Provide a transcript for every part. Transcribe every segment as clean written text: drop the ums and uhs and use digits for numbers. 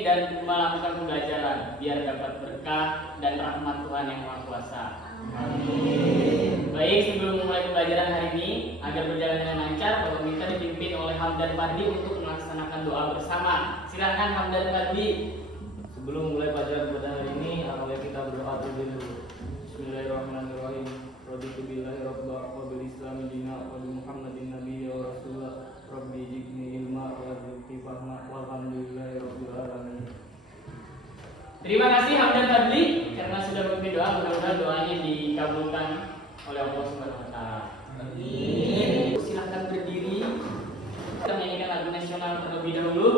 sini dan melakukan pembelajaran biar dapat berkah dan rahmat Tuhan yang Maha Kuasa. Amin. Baik, sebelum mulai pembelajaran hari ini, agar berjalan dengan lancar, Bapak minta dipimpin oleh Hamdan Fadli untuk melaksanakan doa bersama. Silakan Hamdan Fadli. Sebelum mulai pelajaran pada hari ini, alhamdulillah kita berdoa terlebih dahulu. Bismillahirrahmanirrahim. Raditu billahi rabba wa bil islami dina wa bi Muhammadin nabiyya wa rasulah. Rabbi jibni ilma wa rizqi fahma walhamdulillahi rabbil alamin. Terima kasih Hamdan Fadli karena sudah memimpin doa. Mudah-mudahan doanya dikabulkan oleh Allah Subhanahu wa taala. Amin. Silakan berdiri. Kita menyanyikan lagu nasional terlebih dahulu.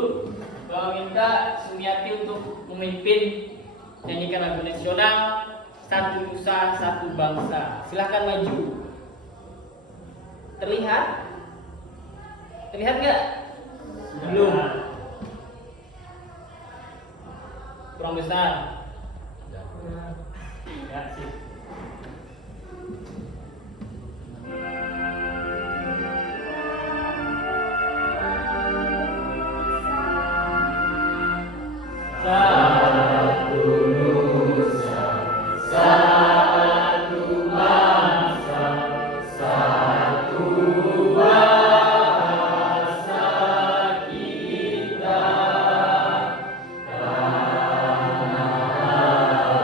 Bapak minta Sumiati untuk memimpin menyanyikan lagu nasional Satu Nusa Satu Bangsa. Silakan maju. Terlihat? Terlihat nggak? Belum. Kurang besar. Ya, sip. Satu Nusa, satu bangsa, satu bahasa kita. Tanah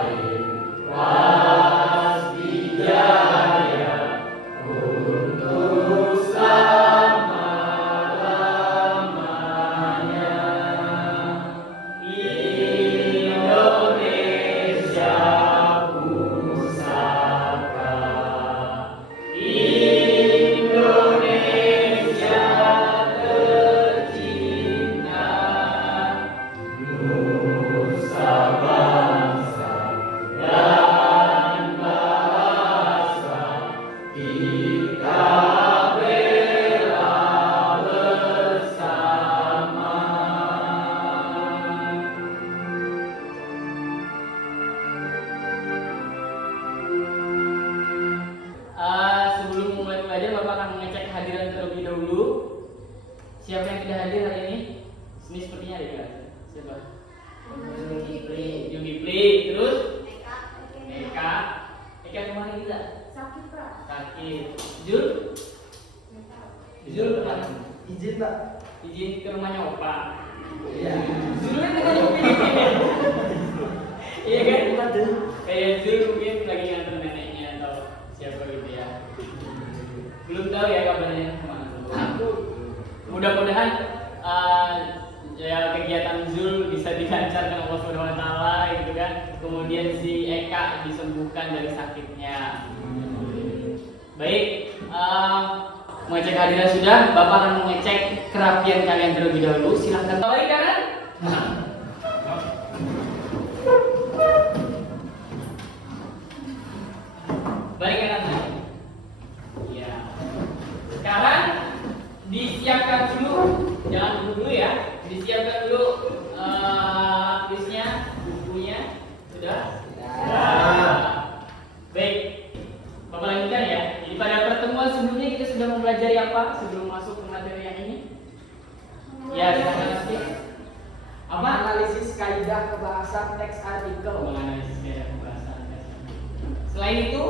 air pasti jaya untuk selama-lamanya. Indonesia pusaka, Indonesia tercinta, nusa bangsa dan bahasa kita bela bersama. Sebelum mulai belajar, Bapak akan mengecek kehadiran terlebih dahulu. Siapa yang tidak hadir hari ini? Ini sepertinya ada ya. Siapa? Yugipli. Terus? Eka. Eka kemana kita? Sakit, Pak. Sakit. Jul? Jul kemana? Izin Pak. Izin ke rumahnya Opa. Iya. Zul kan dengan Yupi. Iya kan? Kayak Zul mungkin lagi nganter neneknya atau siapa gitu ya. Belum tahu ya kabarnya kemana. Mudah-mudahan ya kegiatan Zul bisa dilancarkan Allah Subhanahu wa taala gitu kan. Kemudian si Eka disembuhkan dari sakitnya. Baik, mengecek kehadiran sudah, Bapak akan mengecek kerapian kalian terlebih dahulu. Silahkan balik kanan. Balik kanan lagi. Ya. Sekarang disiapkan dulu, jangan dulu ya. Disiapkan dulu tulisnya, bukunya sudah. Baik, Bapak lanjutkan ya. Jadi pada pertemuan sebelumnya kita sudah mempelajari apa sebelum masuk ke materi yang ini? Ya, apa? Analisis kaidah kebahasan teks artikel. Menganalisis gaya pembahasan. Selain itu,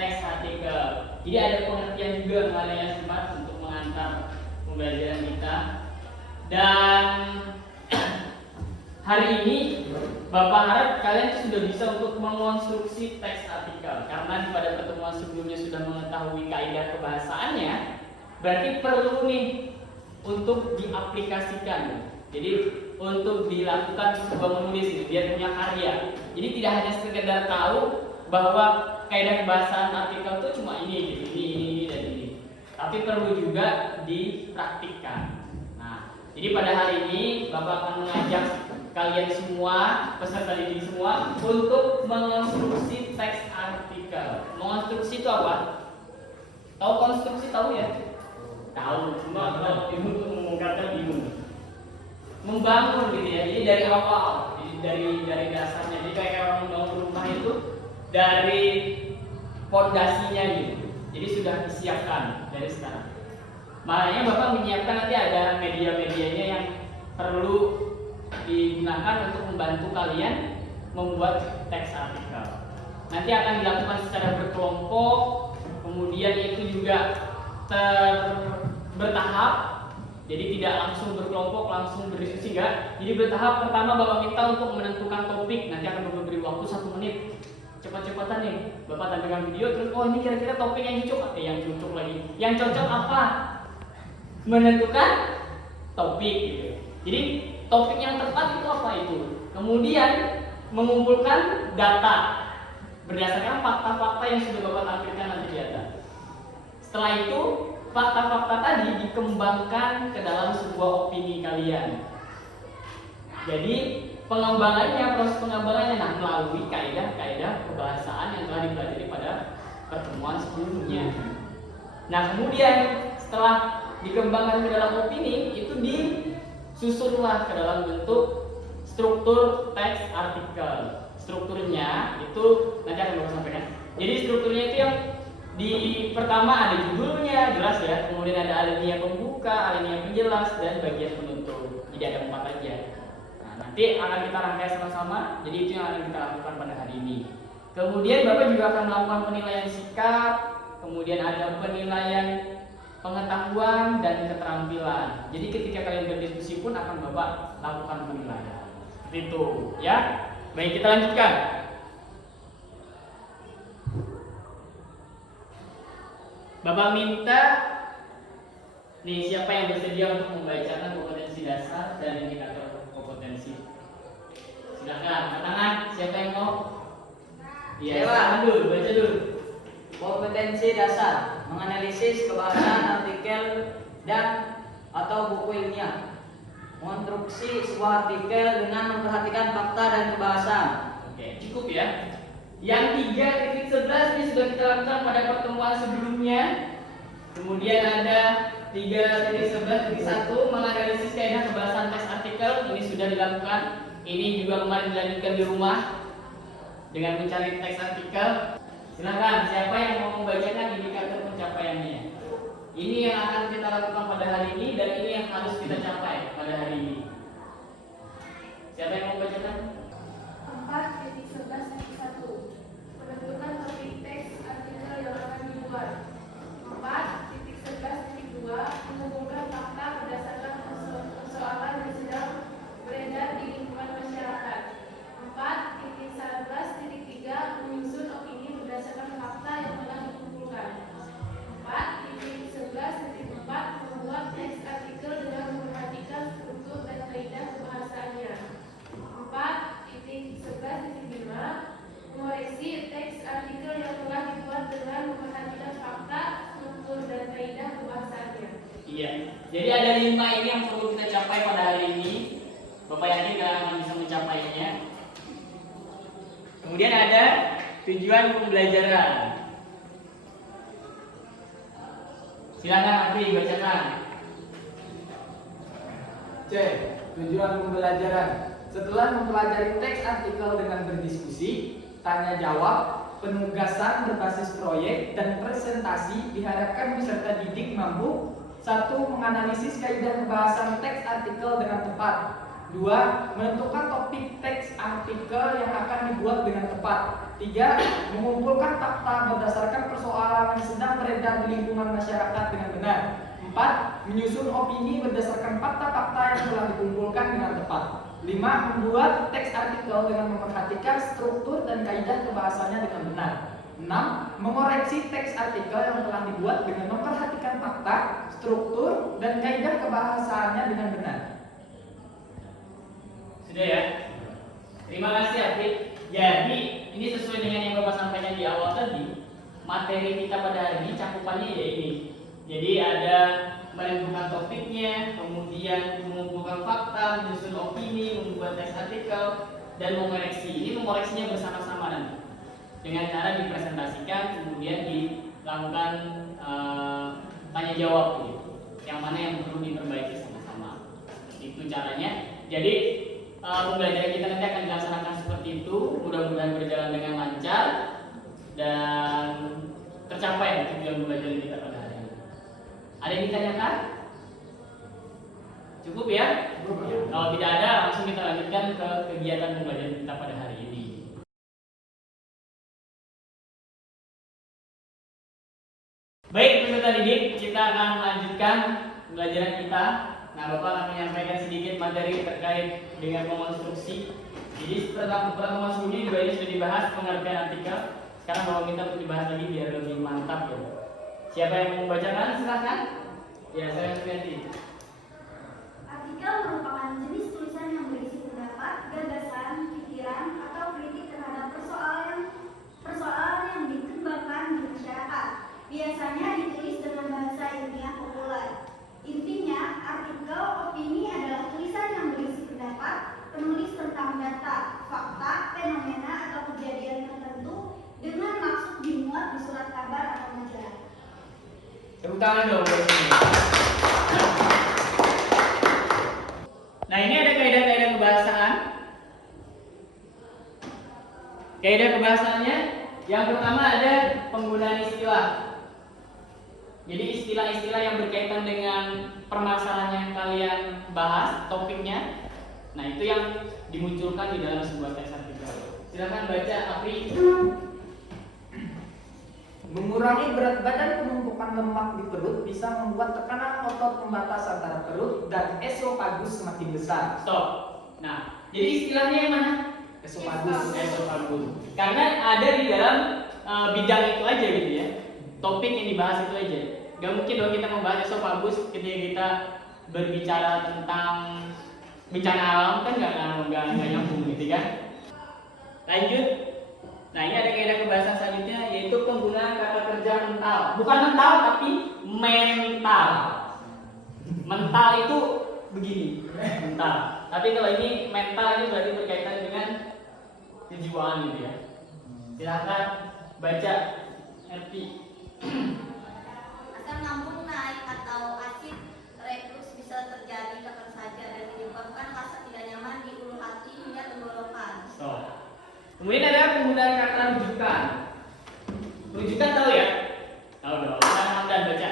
teks artikel. Jadi ada pengertian juga mengenai yang smart untuk mengantar pembelajaran kita. Dan hari ini Bapak harap kalian sudah bisa untuk mengonstruksi teks artikel. Karena pada pertemuan sebelumnya sudah mengetahui kaidah kebahasaannya, berarti perlu nih untuk diaplikasikan. Jadi untuk dilakukan sebuah menulis biar punya karya. Jadi tidak hanya sekedar tahu bahwa kaidah kebahasaan artikel itu cuma ini, ini dan ini. Tapi perlu juga dipraktikkan. Nah, jadi pada hari ini Bapak akan mengajak kalian semua, peserta didik semua untuk mengonstruksi teks artikel. Mengonstruksi itu apa? Tahu konstruksi tahu ya? Tahu, cuma kalau bingung untuk mengungkapkan bingung. Membangun gitu ya. Jadi dari awal, jadi dari dasarnya. Jadi kayak orang membangun rumah itu dari fondasinya gitu. Jadi sudah disiapkan dari sekarang. Makanya Bapak menyiapkan nanti ada media-medianya yang perlu digunakan untuk membantu kalian membuat teks artikel. Nanti akan dilakukan secara berkelompok, kemudian itu juga bertahap. Jadi tidak langsung berkelompok, langsung berdiskusi enggak. Jadi bertahap. Pertama Bapak minta untuk menentukan topik. Nanti akan Bapak beri waktu 1 menit. Cepat-cepatan nih. Bapak tampilkan video terus oh ini kira-kira topik yang cocok. Yang cocok lagi. Yang cocok apa? Menentukan topik gitu. Jadi topik yang tepat itu apa itu? Kemudian mengumpulkan data berdasarkan fakta-fakta yang sudah Bapak tampilkan nanti di atas. Setelah itu fakta-fakta tadi dikembangkan ke dalam sebuah opini kalian. Jadi pengembangannya, proses pengembangannya melalui kaidah-kaidah kebahasaan yang telah dipelajari pada pertemuan sebelumnya. Nah kemudian setelah dikembangkan ke dalam opini itu disusunlah ke dalam bentuk struktur teks artikel. Strukturnya itu nanti akan Bapak sampaikan. Jadi strukturnya itu yang di pertama ada judulnya jelas ya, kemudian ada alinea pembuka, alinea penjelas, dan bagian penutup. Jadi ada 4 aja. Nah, nanti akan kita rangkai sama-sama. Jadi itu yang akan kita lakukan pada hari ini. Kemudian Bapak juga akan melakukan penilaian sikap, kemudian ada penilaian pengetahuan dan keterampilan. Jadi ketika kalian berdiskusi pun akan Bapak lakukan penilaian. Seperti itu, ya. Baik, kita lanjutkan. Bapak minta nih siapa yang bersedia untuk membacakan kompetensi dasar dan indikator kompetensi. Silakan, angkat tangan. Siapa yang mau? Iya, silakan dulu, baca dulu. Kompetensi dasar menganalisis kebahasaan artikel dan atau buku ilmiah. Konstruksi sebuah artikel dengan memperhatikan fakta dan kebahasaan. Oke, cukup ya. Yang 3.11 ini sudah kita lakukan pada pertemuan sebelumnya. Kemudian ada 3.11.1 menganalisis kaidah kebahasaan teks artikel. Ini sudah dilakukan. Ini juga kemarin dilanjutkan di rumah dengan mencari teks artikel. Silakan, siapa yang mau membacakan indikator pencapaiannya? Ini yang akan kita lakukan pada hari ini dan ini yang harus kita capai pada hari ini. Siapa yang mau membacakan? 4.11.1 Menentukan topik teks artikel yang akan dibuat. 4.11.2 Mengumpulkan fakta berdasarkan persoalan yang sedang beredar di lingkungan masyarakat. 4.11.3 Menyusun opini berdasarkan fakta yang telah dikumpulkan. 4.11.4 Membuat teks artikel dengan memperhatikan struktur dan kaidah kebahasaannya. 4.11.5 Mengoreksi teks artikel yang telah dibuat dengan memperhatikan fakta, struktur, dan kaidah kebahasaannya. Iya, jadi ada 5 ini yang perlu kita capai pada hari ini. Bapak yakin kalian akan bisa mencapainya. Kemudian ada tujuan pembelajaran. Silakan Andri bacakan. C. Tujuan pembelajaran. Setelah mempelajari teks artikel dengan berdiskusi, tanya jawab, penugasan berbasis proyek, dan presentasi diharapkan peserta didik mampu 1. Menganalisis kaidah kebahasaan teks artikel dengan tepat. 2. Menentukan topik teks artikel yang akan dibuat dengan tepat. 3. Mengumpulkan fakta berdasarkan persoalan yang sedang beredar di lingkungan masyarakat dengan benar. 4. Menyusun opini berdasarkan fakta-fakta yang telah dikumpulkan dengan tepat. 5. Membuat teks artikel dengan memperhatikan struktur dan kaidah kebahasaannya dengan benar. 6. Mengoreksi teks artikel yang telah dibuat dengan memperhatikan fakta, struktur, dan kaidah kebahasaannya dengan benar. Sudah ya? Terima kasih Afid. Jadi ini sesuai dengan yang Bapak sampaikan di awal tadi. Materi kita pada hari ini cakupannya ya ini. Jadi ada menentukan topiknya, kemudian mengumpulkan fakta, menyusun opini, membuat teks artikel, dan mengoreksi. Ini mengoreksinya bersama-sama nanti dengan cara dipresentasikan, kemudian dilakukan tanya jawab gitu. Yang mana yang perlu diperbaiki sama-sama. Itu caranya. Jadi pembelajaran kita nanti akan dilaksanakan seperti itu. Mudah-mudahan berjalan dengan lancar dan tercapai tujuan pembelajaran kita pada hari ini. Ada yang ditanyakan? Cukup ya? Kalau tidak ada, langsung kita lanjutkan ke kegiatan pembelajaran kita pada hari ini. Baik, peserta didik, kita akan melanjutkan pembelajaran kita. Nah, Bapak akan menyampaikan sedikit materi terkait dengan pengonstruksi. Jadi pertemuan sebelumnya juga ini sudah dibahas pengertian artikel. Sekarang Bapak minta untuk dibahas lagi biar lebih mantap ya. Siapa yang mau membacakan? Silahkan. Ya, saya ganti. Artikel merupakan jenis tulisan yang berisi pendapat, gagasan, pikiran, atau kritik terhadap persoalan yang dikembangkan di masyarakat. Biasanya ditulis dengan bahasa ilmiah populer. Intinya, artikel opini adalah tulisan yang berisi pendapat penulis tentang data, fakta, fenomena, atau kejadian tertentu dengan maksud dimuat di surat kabar atau majalah. Tepuk tangan dong buat ini. Nah, ini ada kaidah-kaidah kebahasaan. Kaidah kebahasaannya yang pertama ada penggunaan istilah. Jadi istilah-istilah yang berkaitan dengan permasalahan yang kalian bahas, topiknya. Nah, itu yang dimunculkan di dalam sebuah teks artikel. Silakan baca, Apri. Mengurangi berat badan, penumpukan lemak di perut bisa membuat tekanan otot pembatas antara perut dan esofagus semakin besar. Stop. Nah, jadi istilahnya yang mana? Esofagus. Esofagus. Karena ada di dalam bidang itu aja gitu ya. Topik yang dibahas itu aja. Gak mungkin dong kita membahas esofagus ketika kita berbicara tentang bencana alam, kan nggak nyambung gitu kan. Lanjut. Nah, ini ada kaidah kebahasaan selanjutnya, yaitu penggunaan kata kerja mental. Bukan mental tapi mental. Mental itu begini, mental. Tapi kalau ini mental ini berarti berkaitan dengan kejiwaan gitu ya. Silakan baca, Erti. Asam lambung naik atau asid reflux bisa terjadi kapan saja dan menyebabkan rasa tidak nyaman di ulu hati hingga tenggorokan. So. Kemudian ada penggunaan kata rujukan. Rujukan tahu ya? Tahu dong. Hamdan baca.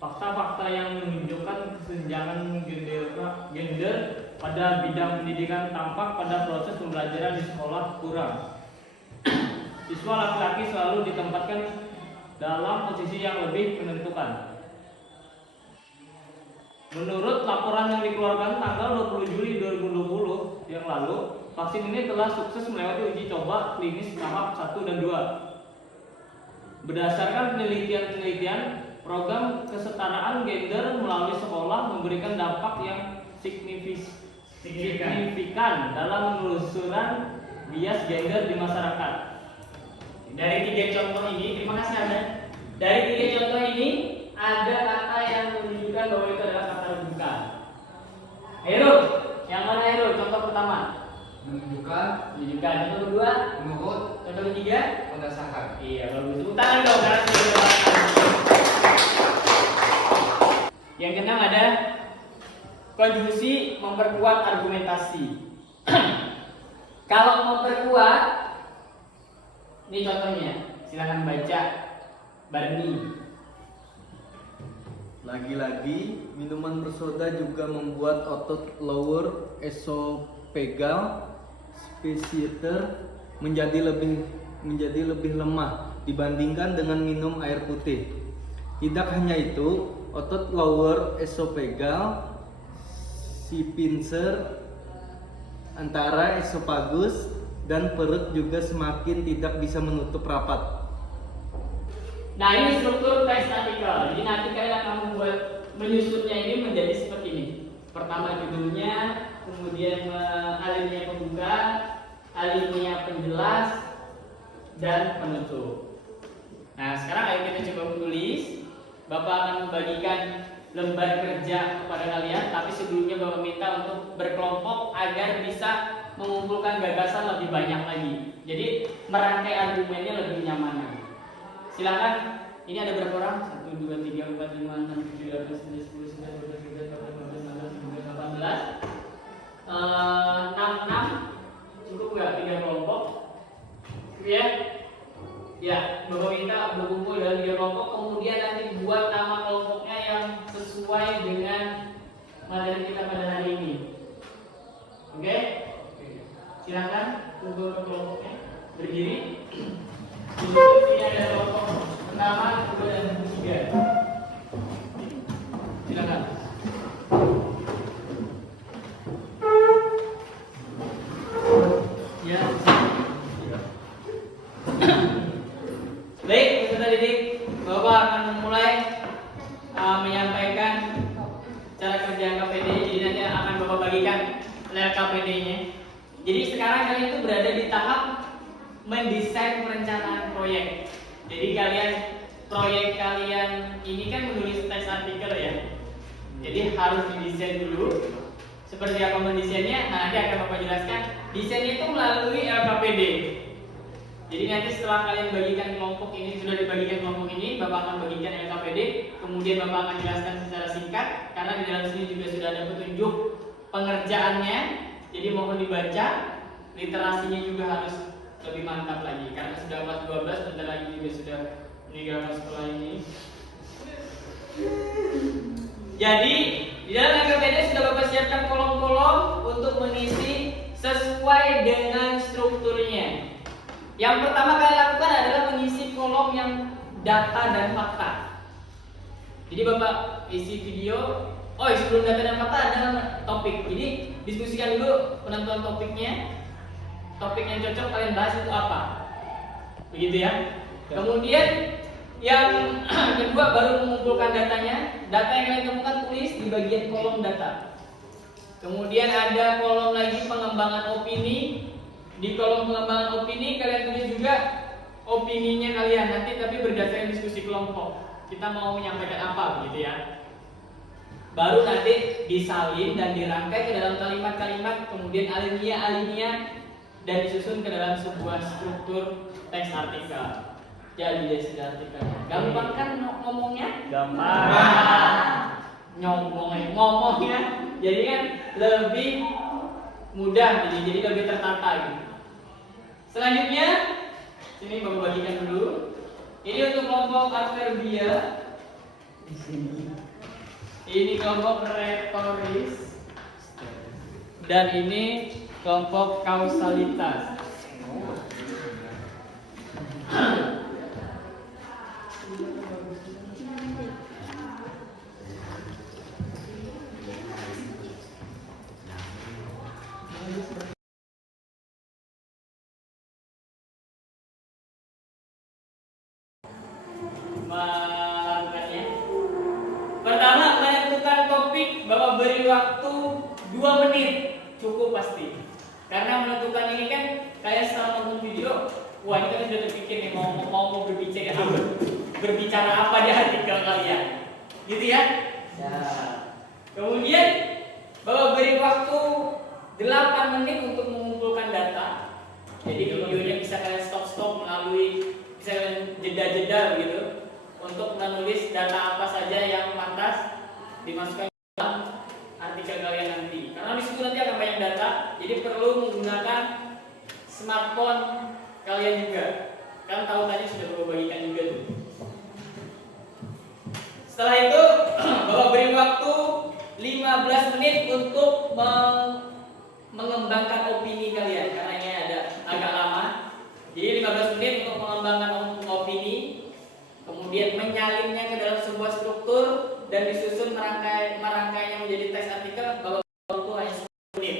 Fakta-fakta yang menunjukkan kesenjangan gender pada bidang pendidikan tampak pada proses pembelajaran di sekolah kurang. Siswa laki-laki selalu ditempatkan dalam posisi yang lebih menentukan. Menurut laporan yang dikeluarkan tanggal 20 Juli 2020 yang lalu, vaksin ini telah sukses melewati uji coba klinis tahap 1 dan 2. Berdasarkan penelitian-penelitian, program kesetaraan gender melalui sekolah memberikan dampak yang signifikan dalam penelusuran bias gender di masyarakat. Dari 3 contoh ini, terima kasih Anda. Dari 3 contoh ini ada kata yang menunjukkan bahwa itu adalah kata rujukan. Ayo, yang mana Ayo? Contoh pertama. Menunjukkan, Rujukan. Contoh kedua. menurut, Contoh ketiga. berdasarkan. Iya, bagus. Tepuk tangan dong karena sudah dibahas. Yang keenam ada konjungsi memperkuat argumentasi. Kalau memperkuat, ini contohnya. Silakan baca, Barni. Lagi-lagi, minuman bersoda juga membuat otot lower esophageal sphincter menjadi lebih lemah dibandingkan dengan minum air putih. Tidak hanya itu, otot lower esophageal sphincter antara esofagus dan perut juga semakin tidak bisa menutup rapat. Nah, ini struktur teks artikel. Jadi nanti kalian akan menyusunnya ini menjadi seperti ini. Pertama judulnya, kemudian alinea pembuka, alinea penjelas, dan penutup. Nah, sekarang ayo kita coba menulis. Bapak akan membagikan lembar kerja kepada kalian, tapi sebelumnya Bapak minta untuk berkelompok agar bisa mengumpulkan gagasan lebih banyak lagi. Jadi merangkai argumennya lebih nyaman lagi. Silakan. Ini ada berapa orang? 1, 2, 3, 4, 5, 6, 7, 8, 9, 10, 11, 12, 13, 14, 15, 16, 17, 18. 6 cukup nggak 3 kelompok? Ya, ya. Bapak minta berkumpul dalam 3 kelompok, kemudian nanti buat nama kelompoknya yang sesuai dengan Silakan kumpul ke kelompoknya, berdiri. Di sini ada kelompok pertama, kedua, dan ketiga. Silakan. Ya. Baik, peserta didik, Bapak akan memulai menyampaikan cara kerja LKPD. Jadi nanti akan Bapak bagikan LKPD-nya. Jadi sekarang kalian itu berada di tahap mendesain perencanaan proyek. Jadi proyek kalian ini kan menulis teks artikel ya. Jadi harus didesain dulu. Seperti apa mendesainnya? Nah, nanti akan Bapak jelaskan. Desain itu melalui LKPD. Jadi nanti setelah kalian bagikan kelompok ini, sudah dibagikan kelompok ini, Bapak akan bagikan LKPD. Kemudian Bapak akan jelaskan secara singkat, karena di dalam sini juga sudah ada petunjuk pengerjaannya. Jadi mohon dibaca. Literasinya juga harus lebih mantap lagi, karena sudah kelas 12, bentar lagi juga sudah meninggalkan sekolah ini. Jadi di dalam LKPD sudah Bapak siapkan kolom-kolom untuk mengisi sesuai dengan strukturnya. Yang pertama kalian lakukan adalah mengisi kolom yang data dan fakta. Jadi Bapak isi video. Oh, sebelum data dan fakta ada topik. Jadi diskusikan dulu penentuan topiknya. Topik yang cocok kalian bahas itu apa? Begitu ya. Kemudian yang kedua baru mengumpulkan datanya. Data yang kalian temukan tulis di bagian kolom data. Kemudian ada kolom lagi pengembangan opini. Di kolom pengembangan opini kalian tulis juga opininya kalian nanti, tapi berdasarkan diskusi kelompok. Kita mau menyampaikan apa begitu ya. Baru nanti disalin dan dirangkai ke dalam kalimat-kalimat, kemudian alinea dan disusun ke dalam sebuah struktur teks artikel. Jadi dari artikelnya. Gampang kan ngomongnya? Gampang. Ngomongnya. Jadi kan lebih mudah, jadi lebih tertata gitu. Selanjutnya, sini Bapak bagikan dulu. Ini untuk kelompok adverbia. Ini kelompok retoris. Dan ini kelompok kausalitas. Melakukannya. Pertama, menentukan topik. Bapak beri waktu 2 menit, cukup pasti. Karena menentukan ini kan kayak setelah nonton video, wah ini kan sudah terpikir nih mau berbicara apa di artikel kalian, gitu ya. Kemudian Bapak beri waktu 8 menit untuk mengumpulkan data. Jadi videonya bisa kalian stop melalui, bisa kalian jeda-jeda begitu, untuk menulis data apa saja yang pantas dimasukkan dalam artikel kalian nanti. Karena di situ nanti akan banyak data, jadi perlu menggunakan smartphone kalian juga. Kan tautannya sudah Bapak bagikan juga tuh. Setelah itu Bapak beri waktu 15 menit untuk mengembangkan opini kalian, karena ini ada agak lama. Jadi 15 menit untuk mengembangkan opini, kemudian menyalinnya ke dalam sebuah struktur dan disusun merangkainya menjadi teks artikel. Bapak waktu hanya 10 menit,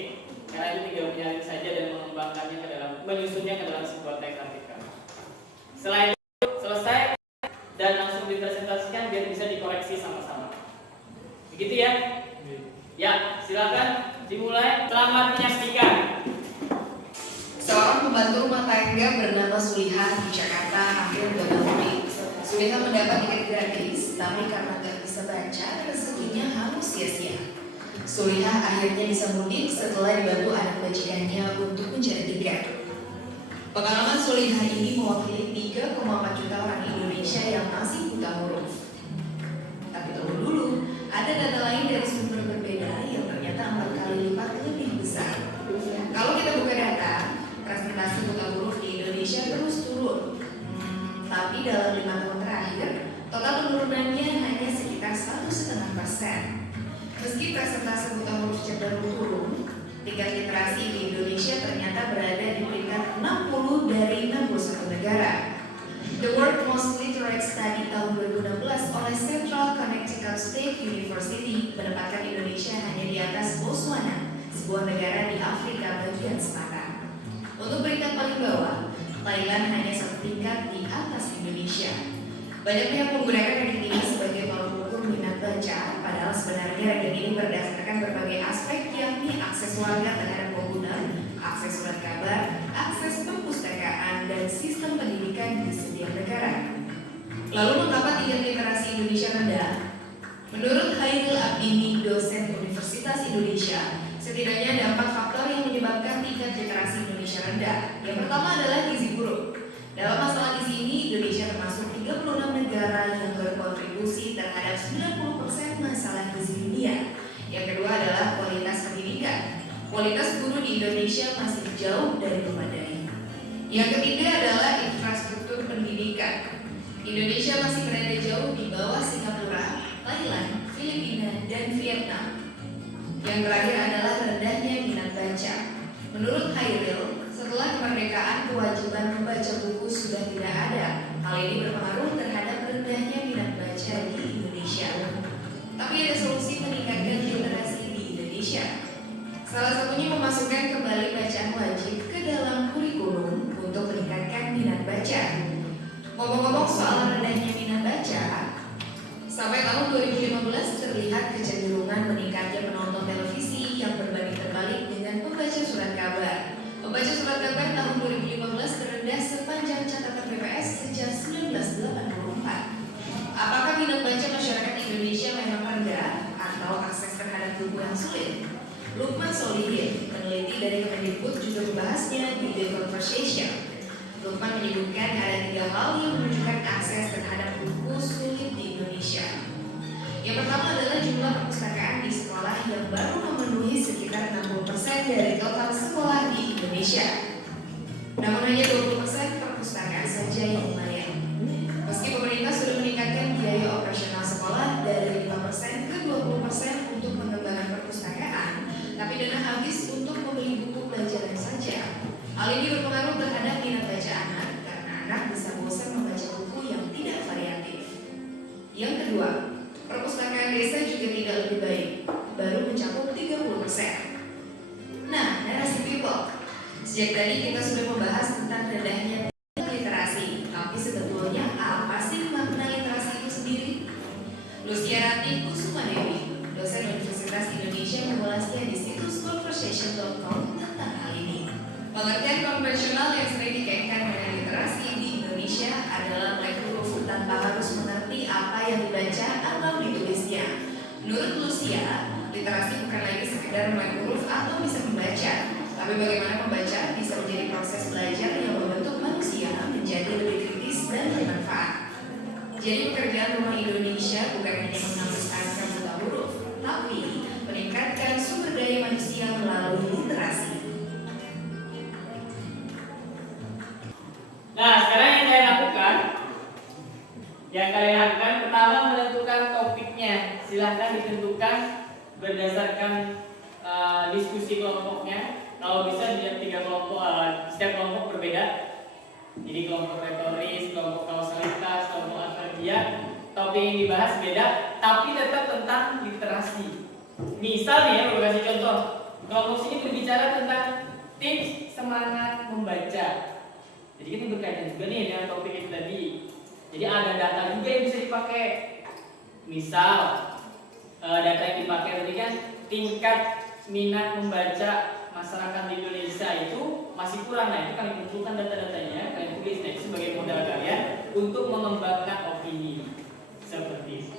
karena itu tinggal menyalin saja dan mengembangkannya ke dalam, menyusunnya ke dalam sebuah teks artikel. Setelah itu selesai dan langsung dipresentasikan biar bisa dikoreksi sama-sama. Begitu ya? Ya, silakan dimulai. Selamat menyaksikan. Seorang pembantu rumah tangga bernama Sulihah di Jakarta hampir gagal mudik. Sulihah mendapat tiket gratis, tapi karena tak bisa baca, rezekinya hangus sia-sia. Sulihah akhirnya bisa mudik setelah dibantu anak majikannya untuk mencari tiket. Pengalaman Sulihah ini mewakili 3,4 juta orang Indonesia yang masih buta huruf. Tapi tunggu dulu, ada data lain dari sumber berbeda yang ternyata 4 kali lipat lebih besar. Kalau kita buka data, presentasi buta huruf di Indonesia terus turun. Tapi dalam 5 tahun terakhir, total penurunannya hanya sekitar 1,5%. Meski presentasi buta huruf cenderung turun, tingkat literasi di Indonesia ternyata berada bagian selatan. Untuk peringkat paling bawah, Thailand hanya 1 tingkat di atas Indonesia. Banyak pihak menggunakan ranking ini sebagai tolak ukur minat baca, padahal sebenarnya ranking ini berdasarkan berbagai aspek, yakni akses warga terhadap pengguna, akses surat kabar, akses perpustakaan, dan sistem pendidikan di setiap negara. Lalu mengapa tingkat literasi Indonesia rendah? Menurut Khairil Abdini, dosen Universitas Indonesia, setidaknya ada 4 faktor yang menyebabkan tingkat literasi Indonesia rendah. Yang pertama adalah gizi buruk. Dalam masalah gizi ini, Indonesia termasuk 36 negara yang berkontribusi terhadap 90% masalah gizi dunia. Yang kedua adalah kualitas pendidikan. Kualitas guru di Indonesia masih jauh dari memadai. Yang ketiga adalah infrastruktur pendidikan. Indonesia masih berada jauh di bawah Singapura, Thailand, Filipina, dan Vietnam. Yang terakhir adalah rendahnya minat baca. Menurut Khairil, setelah kemerdekaan kewajiban membaca buku sudah tidak ada. Hal ini berpengaruh terhadap rendahnya minat baca di Indonesia. Tapi ada solusi meningkatkan literasi di Indonesia. Salah satunya memasukkan kembali bacaan wajib ke dalam kurikulum untuk meningkatkan minat baca. Ngomong-ngomong soal rendahnya minat baca, sampai tahun 2015 terlihat kecenderungan meningkatnya penonton televisi yang berbanding terbalik dengan pembaca surat kabar. Pembaca surat kabar tahun 2015 terendah sepanjang catatan BPS sejak 1984. Apakah minat baca masyarakat Indonesia memang rendah atau akses terhadap buku yang sulit? Lukman Solihin, peneliti dari Kemendikbud, juga membahasnya di The Conversation. Lukman menyebutkan ada 3 hal yang menunjukkan akses terhadap buku sulit di Indonesia. Yang pertama adalah jumlah perpustakaan di sekolah yang baru memenuhi sekitar 60% dari total sekolah di Indonesia. Namun hanya 20% perpustakaan saja yang layak. Meski pemerintah sudah meningkatkan biaya operasional sekolah dari 5% ke 20% untuk pengembangan perpustakaan, tapi dana habis untuk membeli buku pelajaran saja. Hal ini berpengaruh terhadap minat baca anak karena anak bisa bosan membaca buku yang tidak variatif. Yang kedua, perpustakaan desa juga tidak lebih baik, baru mencakup 30%. Nah, narasi people. Sejak tadi kita sudah membahas tentang rendahnya literasi, tapi sebetulnya apa sih makna literasi itu sendiri? Luciarati Kusuma Dewi, dosen Universitas Indonesia, mengulasnya di situs conversation.com tentang hal ini. Pengertian konvensional yang sering dikaitkan dengan literasi di Indonesia adalah melek huruf tanpa harus mengerti apa yang dibaca atau ditulisnya. Menurut Lucia, literasi bukan lagi sekedar melek huruf atau bisa membaca, tapi bagaimana membaca bisa menjadi proses belajar yang membentuk manusia menjadi lebih kritis dan bermanfaat. Jadi pekerjaan rumah Indonesia bukan hanya menghapuskan buta huruf, tapi meningkatkan sumber daya manusia melalui literasi. Nah, sekarang yang kalian lakukan pertama menentukan topiknya. Silahkan ditentukan berdasarkan diskusi kelompoknya. Kalau bisa di 3 kelompok, setiap kelompok berbeda. Jadi kelompok retoris, kelompok kausalitas, kelompok adverbial. Topik yang dibahas beda, tapi tetap tentang literasi. Misal nih ya, gue kasih contoh. Kelompok sini berbicara tentang tips semangat membaca. Jadi kita berkaitan juga nih dengan topik itu tadi. Jadi ada data juga yang bisa dipakai. Misal data yang dipakai tadi kan tingkat minat membaca masyarakat di Indonesia itu masih kurang. Nah, itu kalian kumpulkan data-datanya, kalian tulis itu sebagai modal kalian untuk mengembangkan opini seperti itu.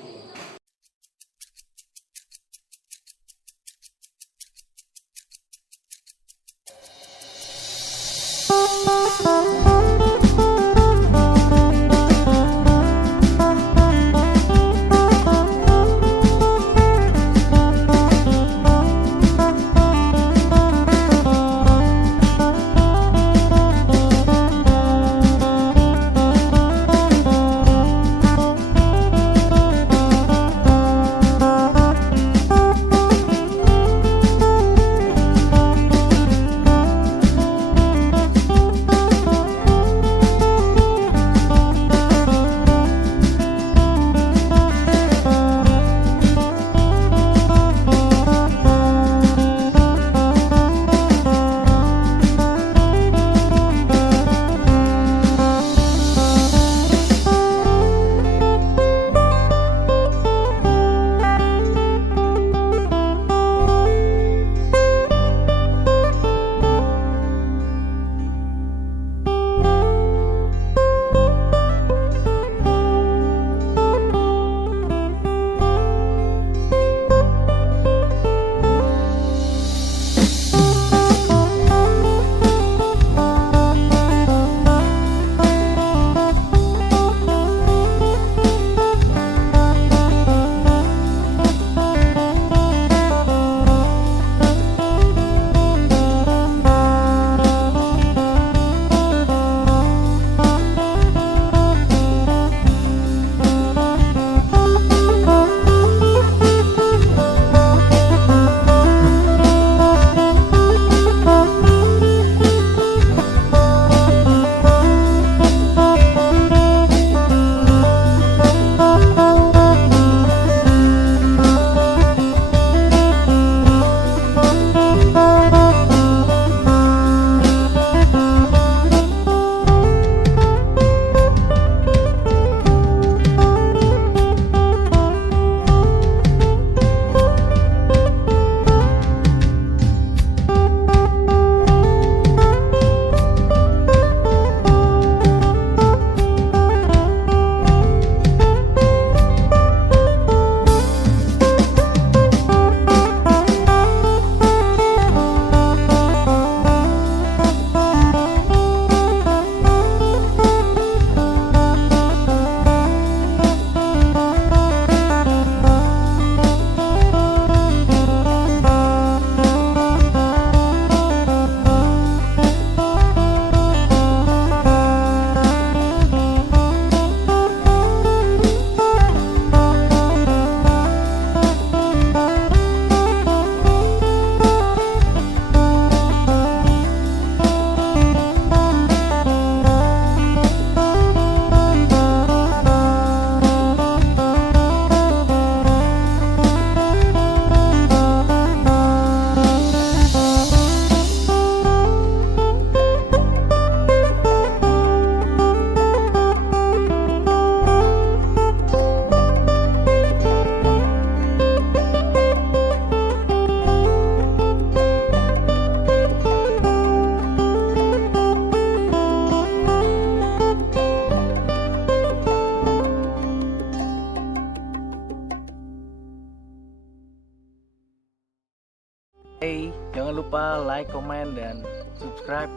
lupa like, comment, dan subscribe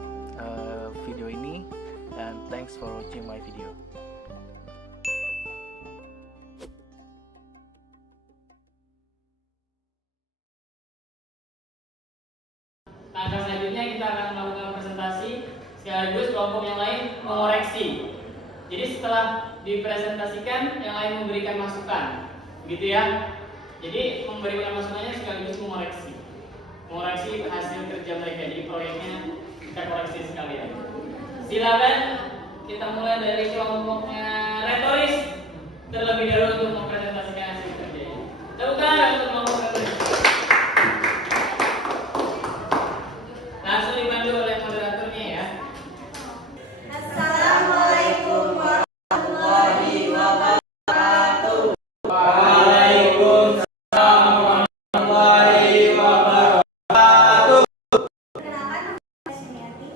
video ini. Dan thanks for watching my video. Langkah selanjutnya kita akan melakukan presentasi sekaligus kelompok yang lain mengoreksi. Jadi setelah dipresentasikan, yang lain memberikan masukan, begitu ya. Jadi memberikan masukannya sekaligus mengoreksi hasil kerja mereka. Jadi proyeknya kita koreksi sekalian. Silakan kita mulai dari kelompoknya retoris terlebih dahulu untuk mempresentasikan hasil kerjanya. Tepuk tangan untuk kelompok retoris. Langsung dipandu oleh moderatornya ya. Assalamualaikum warahmatullahi wabarakatuh. Perkenalkan, nama saya Sumiati.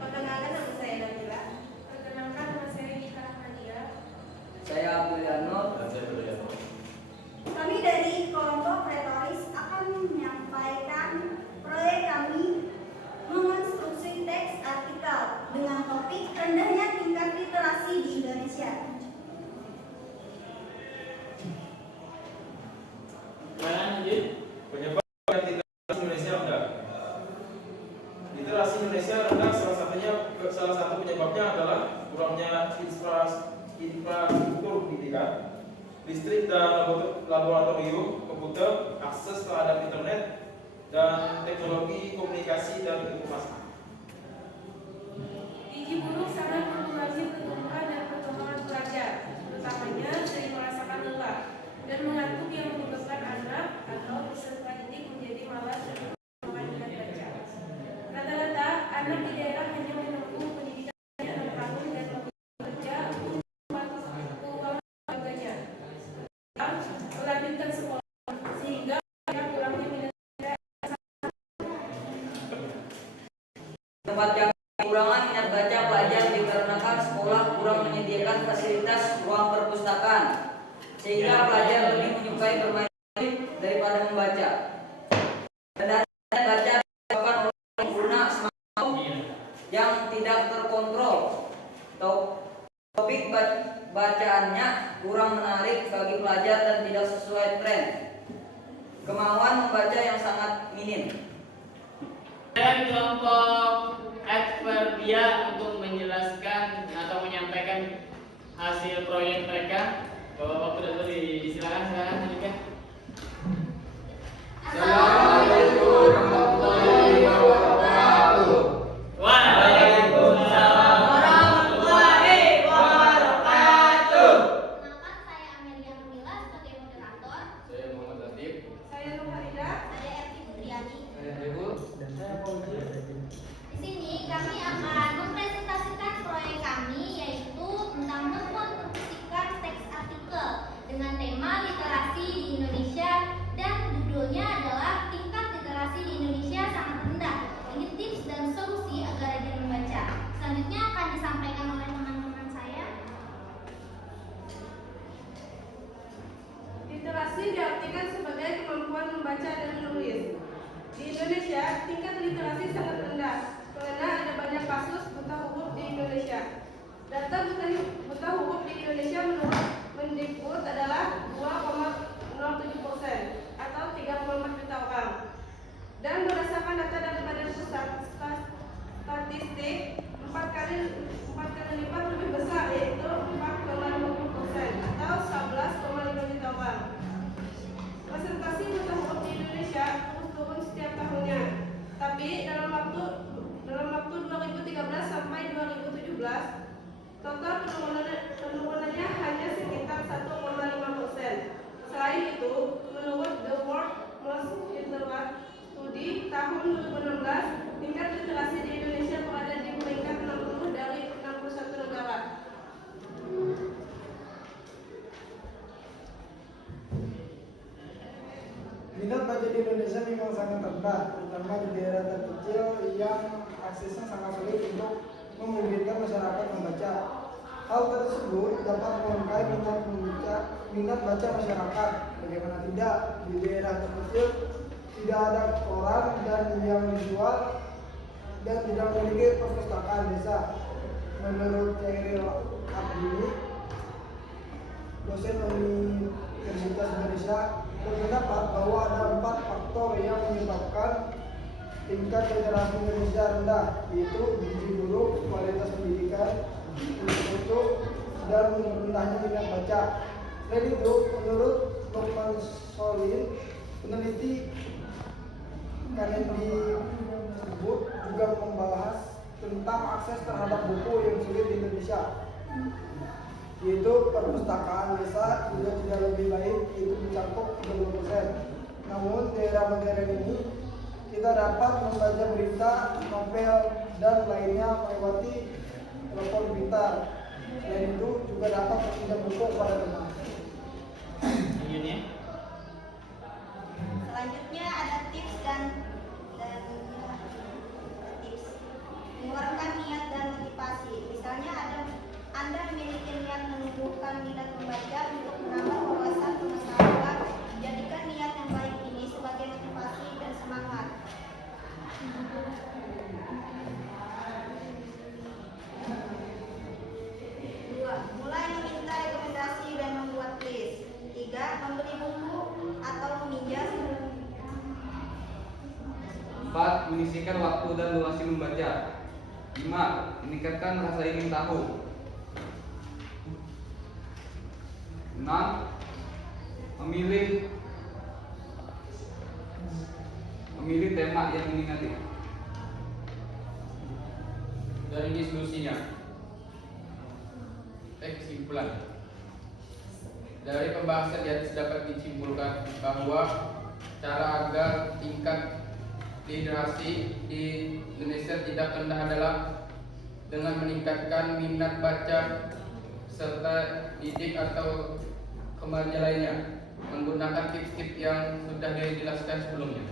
Perkenalkan, nama saya Nabila. Perkenalkan, nama saya Rika Rahmania. Saya Abduliano. Kami dari kelompok retoris akan menyampaikan proyek kami mengonstruksi teks artikel dengan topik rendahnya tingkat literasi di Indonesia. Lanjut. Penyebab literasi Indonesia rendah. Literasi Indonesia rendah salah satu penyebabnya adalah kurangnya infrastruktur pendidikan, listrik dan laboratorium komputer, akses terhadap internet, dan teknologi komunikasi dan informasi. Gizi buruk sangat mengurangi pertumbuhan dan perkembangan pelajar, utamanya sering merasakan lelah dan mengantuk yang menyebabkan anak atau peserta didik menjadi malas dan melakukan minat baca. Rata-rata anak di daerah hanya menempuh pendidikan 6 tahun dan bekerja untuk membantu keuangan keluarganya. Melanjutkan sekolah sehingga mereka kurangnya minat Tempat yang kekurangan minat baca pelajar dikarenakan sekolah kurang menyediakan fasilitas ruang perpustakaan, sehingga pelajar lebih menyukai bermain daripada membaca. Dan minat baca disebabkan oleh pengguna smartphone yang tidak terkontrol. Topik bacaannya kurang menarik bagi pelajar dan tidak sesuai tren. Kemauan membaca yang sangat minim. Dan kelompok Adverbia untuk menjelaskan atau menyampaikan hasil proyek mereka. Waktu dulu disilakan sekarang Monika. Assalamualaikum warahmatullahi wabarakatuh. Waalaikumsalam warahmatullahi wabarakatuh. Perkenalkan, saya Amelia Nurmila sebagai moderator. Saya Muhammad Latif. saya Nurharida. Saya Erti Putriani. Saya Debu dan saya Pauji. Di sini kami akan mempresentasikan proyek kami, yaitu tentang mengkonstruksikan teks artikel dengan tema literasi di Indonesia, dan judulnya adalah tingkat literasi di Indonesia sangat rendah. Ini tips dan solusi agar rajin membaca. Selanjutnya akan disampaikan oleh teman-teman saya. Literasi diartikan sebagai kemampuan membaca dan menulis. Di Indonesia, tingkat literasi sangat rendah karena ada banyak kasus buta huruf di Indonesia. Data buta huruf di Indonesia menurut Mendikbud adalah 2,07% atau 3,4 juta orang. Dan berdasarkan data dari Badan Pusat Statistik, 4 kali lipat lebih besar, yaitu 4,50% atau 11,5 juta orang. Presentasi buta huruf di Indonesia terus turun setiap tahunnya. Tapi dalam waktu 2013 sampai 2017, total penurunannya hanya sekitar 1,5%. Selain itu, menurut The World Most Literate Study tahun 2016, tingkat literasi di Indonesia berada di peringkat 60 dari 61 negara. Minat baca di Indonesia memang sangat rendah, terutama di daerah terkecil yang aksesnya sangat sulit untuk memungkinkan masyarakat membaca. Hal tersebut dapat melangkai minat baca masyarakat. Bagaimana tidak, di daerah terkecil tidak ada koran dan yang dijual dan tidak memiliki perpustakaan desa. Menurut Khairil Abdini, dosen Universitas Indonesia, berpendapat bahwa ada 4 faktor yang menyebabkan tingkat literasi Indonesia rendah, yaitu gizi buruk, kualitas pendidikan, mutu, dan rendahnya minat baca. Selain itu, menurut Lukman Solin, peneliti Kennedy tersebut juga membahas tentang akses terhadap buku yang sulit di Indonesia, yaitu perpustakaan desa juga tidak lebih baik, yaitu mencakup 30%. Namun daerah modern ini kita dapat membaca berita, novel, dan lainnya melewati telepon pintar. Selain itu juga dapat meminjam buku kepada teman. Selanjutnya ada tips dan tips mengeluarkan niat dan motivasi. Misalnya Anda memiliki niat menumbuhkan minat membaca untuk menambah wawasan pengetahuan. Jadikan niat yang baik ini sebagai motivasi dan semangat. Dua, mulai meminta rekomendasi dan membuat list. 3, membeli buku atau meminjam. 4. Menyisihkan waktu dan durasi membaca. 5. Meningkatkan rasa ingin tahu. 6. Memilih tema yang diminati. Dari diskusinya, kesimpulan dari pembahasan di atas dapat disimpulkan bahwa cara agar tingkat literasi di Indonesia tidak rendah adalah dengan meningkatkan minat baca serta didik atau kembali lainnya menggunakan tips-tips yang sudah dijelaskan sebelumnya.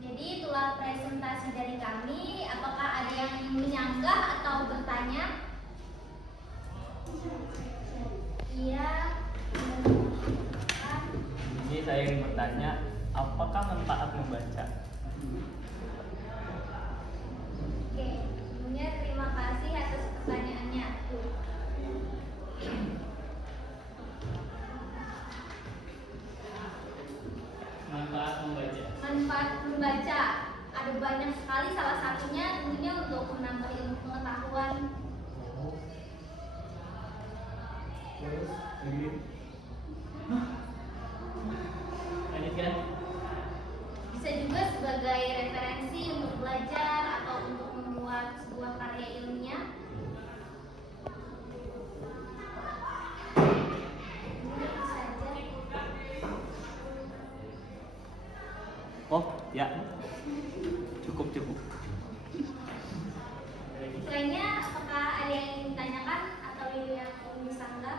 Jadi itulah presentasi dari kami. Apakah ada yang ingin menyanggah atau bertanya? Iya. Ini saya ingin bertanya, apakah manfaat membaca? Oke, sebelumnya terima kasih atas pertanyaannya. Manfaat membaca. Manfaat membaca ada banyak sekali, salah satunya tentunya untuk menambah ilmu pengetahuan. Lanjutkan. Bisa juga sebagai referensi untuk belajar atau untuk membuat sebuah karya ilmiah. Itu saja. Oh, ya. Cukup. Selainnya, apakah ada yang ingin ditanyakan atau yang ingin disanggah?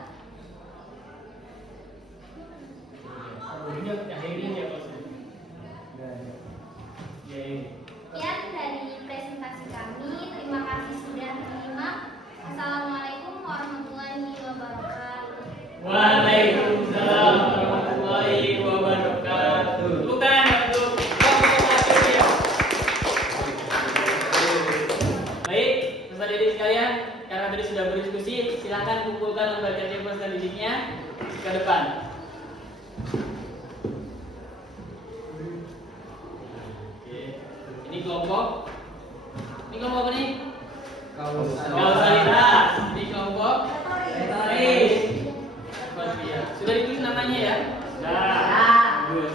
Ini akhirin ya maksudnya. Ya ini. Sekian dari presentasi kami. Terima kasih sudah menyimak. Assalamualaikum warahmatullahi wabarakatuh. Waalaikumsalam warahmatullahi wabarakatuh. Bukan untuk ya. Baik, peserta didik sekalian, karena tadi sudah berdiskusi, silakan kumpulkan lembaga peserta didiknya ke depan. Oke. Ini kelompok apa nih? Kausalitas. Ini kelompok retoris. Sudah ditulis namanya ya? Sudah. Bagus.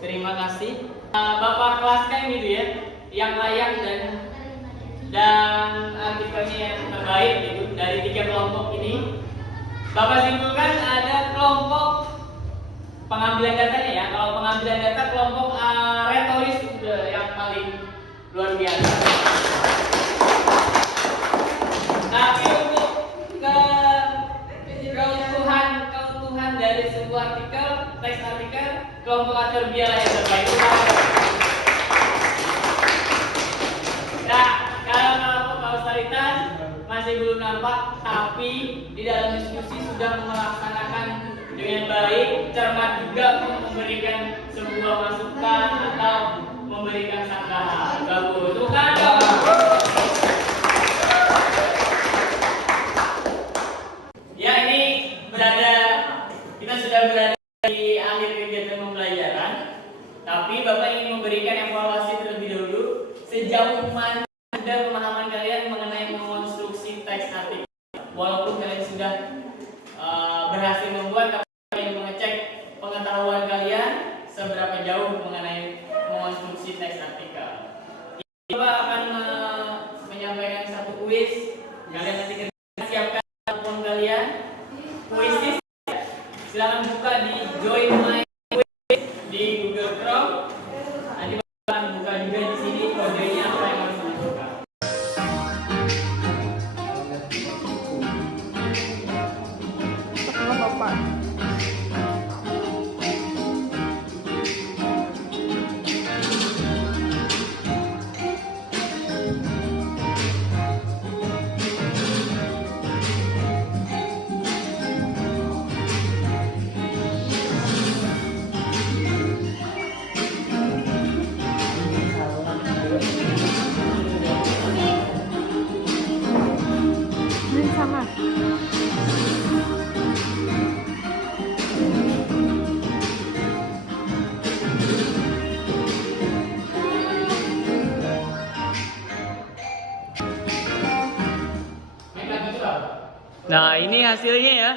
Terima kasih. Bapak kelaskan gitu ya, yang layak dan artikelnya yang terbaik gitu dari 3 kelompok ini. Bapak simpulkan ada kelompok pengambilan datanya ya. Kalau pengambilan data kelompok retoris sudah yang paling luar biasa. Tapi untuk keutuhan dari sebuah artikel, teks artikel, kelompok acerbiala yang terbaik. Nah, kalau kelompok kausalitas masih belum nampak, tapi di dalam diskusi sudah melaksanakan dengan baik, cermat juga memberikan sebuah masukan atau memberikan sanggahan. Bagus. Bukan dong. Ya, ini kita sudah berada di akhir kegiatan pembelajaran. Tapi Bapak ingin memberikan evaluasi terlebih dahulu sejauh mana sudah pemahaman kalian mengenai mengonstruksi teks artikel. Walaupun kalian sudah berhasil membuat, tapi kalian mengecek pengetahuan kalian seberapa jauh mengenai mengonstruksi teks artikel. Bapak akan menyampaikan satu kuis. Kalian nanti siapkan telepon kalian. Kuis silakan buka di Join My Quiz di Google Chrome. Nanti Bapak akan buka juga di sini kodenya apa yang harus dimasukkan. Nah, ini hasilnya ya.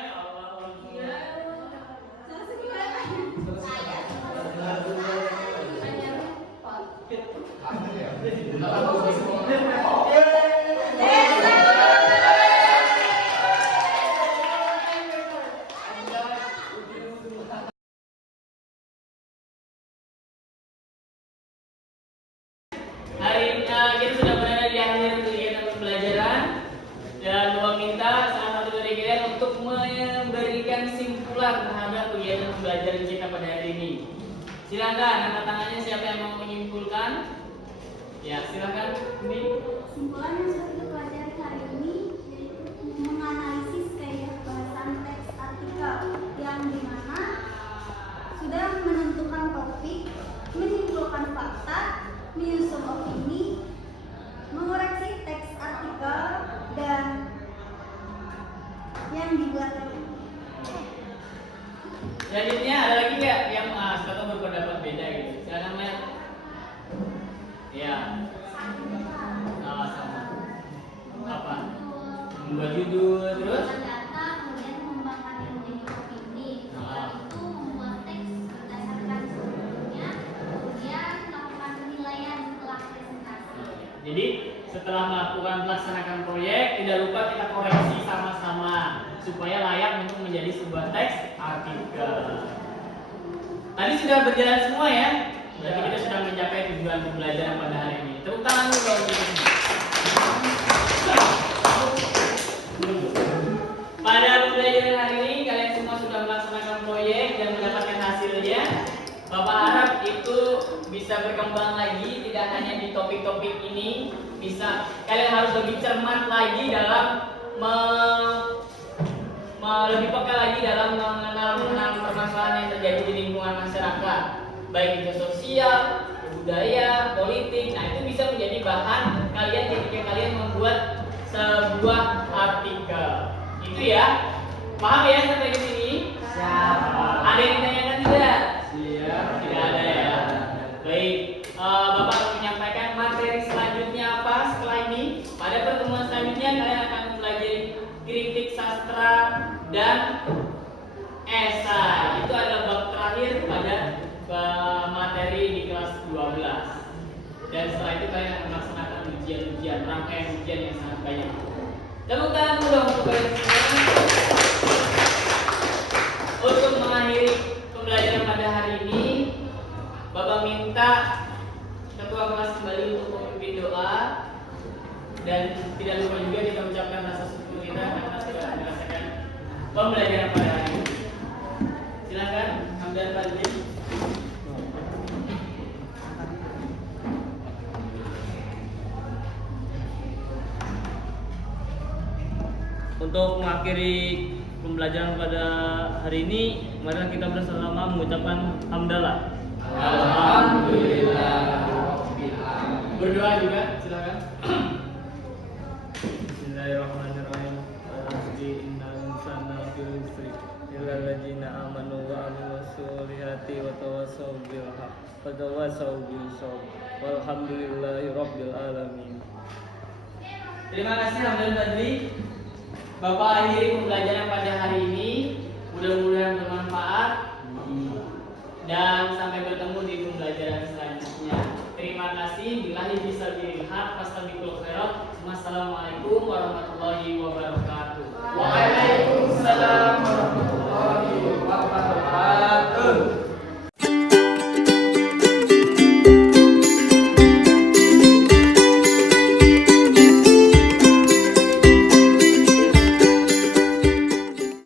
Hari kita sudah berada di akhir kegiatan pembelajaran dan Bapak minta salah satu dari kalian untuk memberikan simpulan terhadap kegiatan pembelajaran kita pada hari ini. Silakan angkat tangannya siapa yang mau menyimpulkan. Ya, silakan. Ini Simpulan yang sudah kita pelajari hari ini yaitu menganalisis gaya bahasan teks artikel yang dimana sudah menentukan topik, menyimpulkan fakta, menyusun opini, mengoreksi teks artikel, dan yang dibuat. selanjutnya ada lagi nggak yang atau berpendapat beda gitu? Silakan Mer. Ya. Sama. Apa? Membuat judul terus? Data, kemudian mengembangkannya menjadi opini, setelah itu membuat teks berdasarkan sebelumnya, kemudian melakukan penilaian setelah presentasi. Jadi setelah melakukan melaksanakan proyek, tidak lupa kita koreksi sama-sama supaya layak untuk menjadi sebuah teks artikel. Tadi sudah berjalan semua ya. Berarti kita sudah mencapai tujuan pembelajaran pada hari ini. Tepuk tangan dulu kalau gitu. Pada pembelajaran hari ini kalian semua sudah melaksanakan proyek dan mendapatkan hasilnya. Bapak harap itu bisa berkembang lagi, tidak hanya di topik-topik ini. Bisa kalian harus lebih cermat lagi dalam lebih peka lagi dalam mengenal permasalahan yang terjadi di lingkungan masyarakat, baik itu sosial, budaya, politik. Nah, itu bisa menjadi bahan kalian ketika kalian membuat sebuah artikel. Itu ya. Paham ya sampai ke sini? Siap. Ada yang ditanyakan tidak? Siap. Tidak ada ya. Baik. Bapak akan menyampaikan materi selanjutnya apa setelah ini. Pada pertemuan selanjutnya kalian akan mempelajari kritik sastra dan esai. Itu adalah bab terakhir pada materi di kelas 12. Dan setelah itu kalian akan melaksanakan ujian-ujian, rangkaian ujian yang sangat banyak. Tepuk tangan dulu untuk kalian semua. Untuk mengakhiri pembelajaran pada hari ini, Bapak minta ketua kelas kembali untuk memimpin doa. Dan tidak lupa juga kita ucapkan rasa syukur kita karena sudah merasakan pembelajaran pada hari ini. Silakan, Hamdan Fadli. Untuk mengakhiri pembelajaran pada hari ini, mari kita bersama-sama mengucapkan hamdalah. Berdoa juga, silakan. Bismillahirrahmanirrahim. Rezeki innal insana fil khusri illa alladziina aamanu wa 'amilus solihati wa tawassaw bil haqq wa tawassaw bis sabr. Walhamdulillahirabbil alamin. Terima kasih Hamdan Badri. Bapak akhiri pembelajaran pada hari ini. Mudah-mudahan bermanfaat. Dan sampai bertemu di pembelajaran selanjutnya. Terima kasih. Billahi fisabilillah. Wassalamualaikum warahmatullahi wabarakatuh.